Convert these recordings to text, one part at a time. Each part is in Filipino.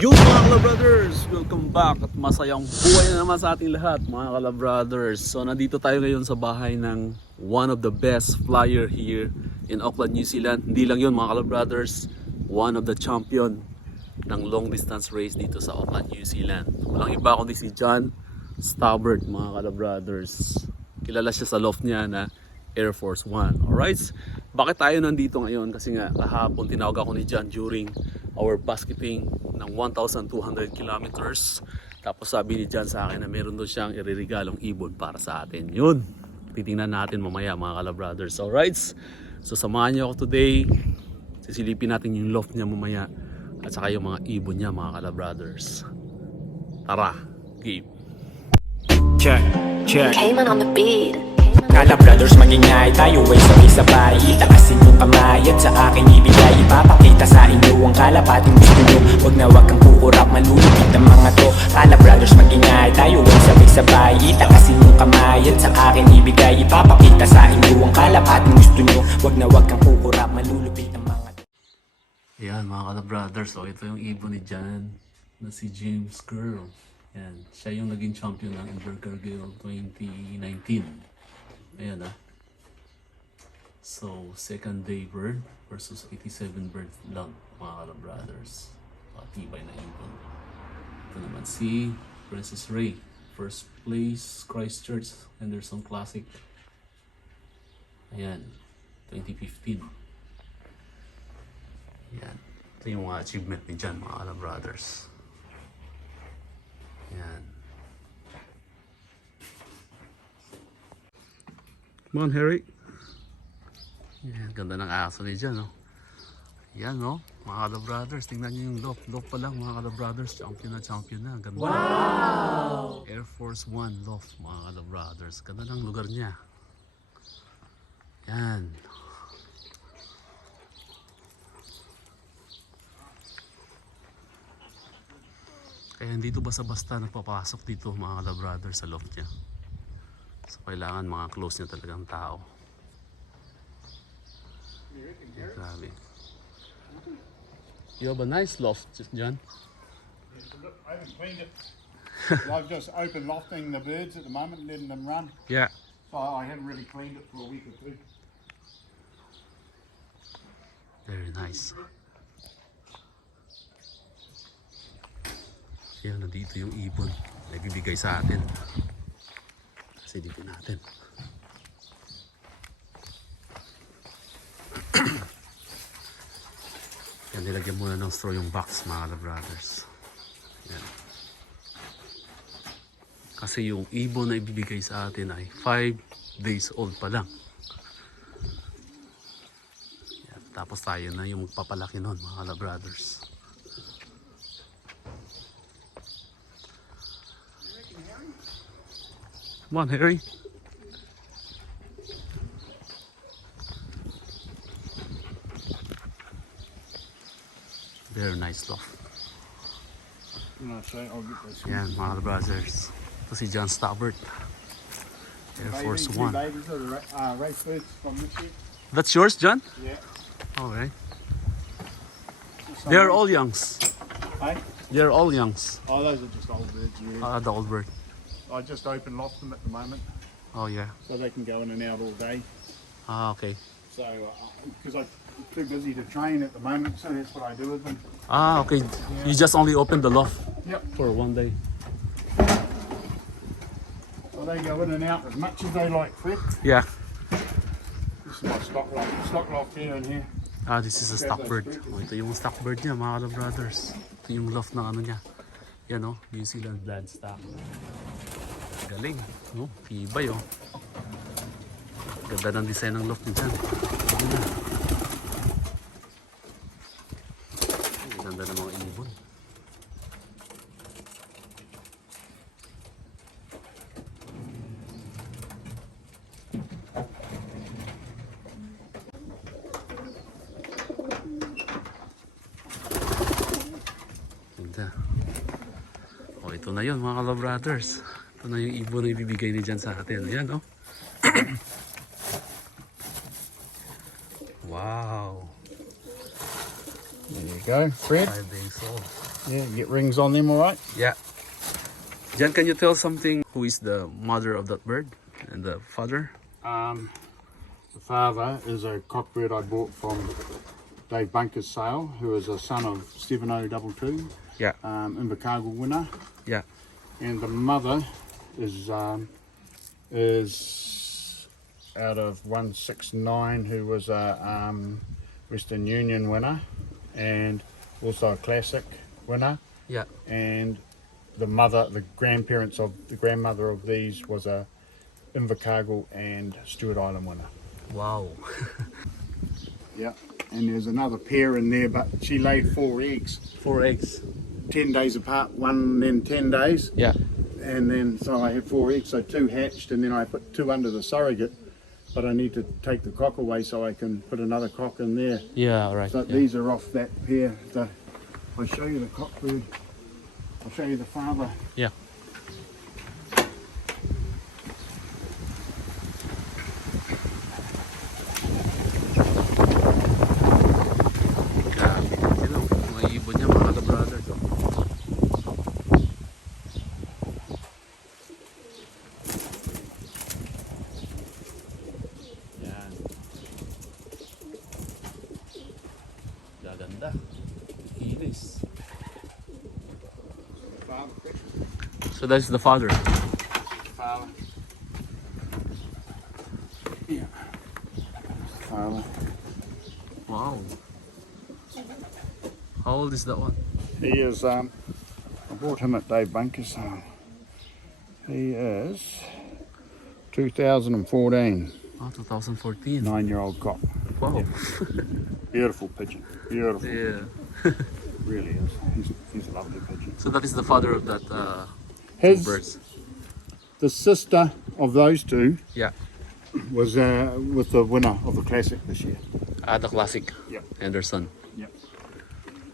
Yung mga Kalabrothers, welcome back at masayang buhay na naman sa ating lahat mga Kalabrothers. So nandito tayo ngayon sa bahay ng one of the best flyer here in Auckland, New Zealand. Hindi lang yun mga Kalabrothers, one of the champion ng long distance race dito sa Auckland, New Zealand. Walang iba kundi si John Stobart mga Kalabrothers. Kilala siya sa loft niya na Air Force One. Alright, bakit tayo nandito ngayon? Kasi nga kahapon tinawag ako ni John during our basketing ng 1,200 kilometers. Tapos sabi ni John sa akin na meron doon siyang iririgalong ibon para sa atin. Yun, titingnan natin mamaya mga Kalabrothers. Alright, so samahan niyo ako today. Sisilipin natin yung loft niya mamaya at saka yung mga ibon niya mga Kalabrothers. Tara, game. Check, check. Cayman on the beat. Kalabrothers, magingay tayo ay sabay-sabay. Itakasin yung kamay at sa akin ibigay. Ipapakita sa inyo ang kalapating gusto nyo. Huwag na huwag kang kukurap, malulupit ang mga to. Kalabrothers, magingay tayo ay sabay-sabay. Itakasin yung kamay at sa akin ibigay. Ipapakita sa inyo ang kalapating gusto nyo. Huwag na huwag kang kukurap, malulupit ang mga to. Ayan mga Kalabrothers, so ito yung ibon ni John na si James Girl. Ayan, siya yung naging champion ng Invercargill 2019. Ayan ah. So, second day bird versus 87 bird lang mga Kalabrothers. Tibay na ibon. Ito naman si Princess Ray. First place, Christchurch Henderson Classic. Ayan, 2015. Ayan. Ito yung mga achievement ni John mga Kalabrothers. Ayan. Come on, Harry. Yan, ganda ng aso ni John, no? Yan, no? Mga Kalabrothers, tingnan nyo yung loft. Loft pa lang, mga Kalabrothers. Champion na. Ganda. Wow! Air Force One loft, mga Kalabrothers. Ganda ng lugar niya. Yan. Kaya hindi ito basta-basta nagpapasok dito, mga Kalabrothers, sa loft niya. So kailangan mga close niya talagang tao. Grabe. You have a nice loft, John. I haven't cleaned it. I've just opened lofting the birds at the moment, letting them run. Yeah. So I haven't really cleaned it for a week or two. Very nice. Yan, nandito yung ibon. Nagbibigay sa atin. Silipin natin. Yan, nilagyan muna ng straw yung box mga Kalabrothers. Yan. Kasi yung ibon na ibibigay sa atin ay 5 days old pa lang. Yan, tapos tayo na yung magpapalaki nun mga Kalabrothers. Come on, Harry. Very nice loft. No, so I'll get this. Yan, mga Kalabrothers. Ito si John Stobart. Air Force One. Babies are race birds from this year. That's yours, John? Yeah. Okay. They're all youngs. Hey? They're all youngs. Oh, those are just old birds, yeah. The old bird. I just open loft them at the moment, Oh, yeah. so they can go in and out all day. Okay. So, because I'm too busy to train at the moment, so that's what I do with them. Okay. You just only open the loft Yep. for one day. So they go in and out as much as they like, Fred. Yeah. This is my stock loft here and here. This is a stock bird. Oh, ito yung stock bird niya, mga Kalabrothers. Ito yung loft ng ano niya. Yan, oh. New Zealand blood stock. Galing. No? Tibay, oh. Ganda ng design ng loft niya. Ganda ng mga ibon. Ganda. Oh, ito na yun mga Kalabrothers. Ito na yung ibon na ibibigay ni John sa atin. Ayan, oh. Wow. There you go, Fred. 5 days old. Yeah, get rings on them, all right? Yeah. Jan, can you tell something? Who is the mother of that bird and the father? The father is a cockbird I bought from Dave Bunker's sale, who is a son of 7022, Yeah. Invercargill winner. Yeah. And the mother is out of 169, who was a Western Union winner and also a classic winner. Yeah. And the grandmother of these was a Invercargill and Stewart Island winner. Wow. Yeah. And there's another pair in there, but she laid 4 eggs, 4 eggs. 10 days apart, one then 10 days. Yeah. And then so I had 4 eggs, so 2 hatched, and then I put 2 under the surrogate, but I need to take the cock away so I can put another cock in there. Yeah, all right. So Yeah. these are off that pair. So I'll show you the cockbird. I'll show you the father. Yeah. Grabe. Sino? Mga ibon niya, mga ka-brothers. Oh. Yan. Gaganda. Kinis. Father. So that's the father. Father. Yeah. Father. Wow. How old is that one? He is, I bought him at Dave Bunker's sale. He is 2014, Oh, 2014. 9-year-old cock. Wow. Beautiful pigeon, beautiful, Yeah. really is. He's a lovely pigeon. So that is the father of that two His, birds. the sister of those two Yeah. was with the winner of the classic this year. The classic. Yep. Anderson. Yep.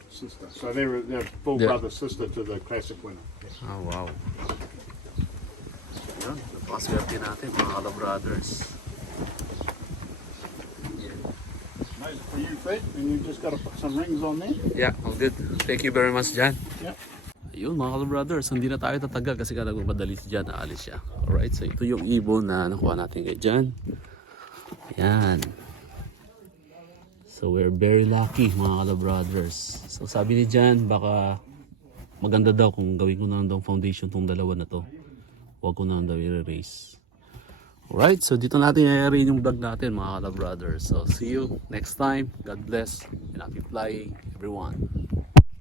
Sister. So they're full Yeah. brother sister to the classic winner. Oh, wow. Yan, napakaswerte natin mga ka-brothers. Yeah. Those are for you, Fred, and you just got to put some rings on there. Yeah, all good. Thank you very much, Jan. Yep. Ayun mga ka-brothers, hindi na tayo tatagal kasi ka nagmamadali si Jan, naalis siya. Alright, so ito yung ibon na nakuha natin kay Jan. Ayan. So we're very lucky mga ka-brothers. So sabi ni Jan, baka maganda daw kung gawin ko na daw foundation tong dalawa na to. Huwag ko na daw i-erase. Alright, so dito natin i-arrange yung vlog natin mga ka-brothers. So see you next time. God bless and happy flying everyone.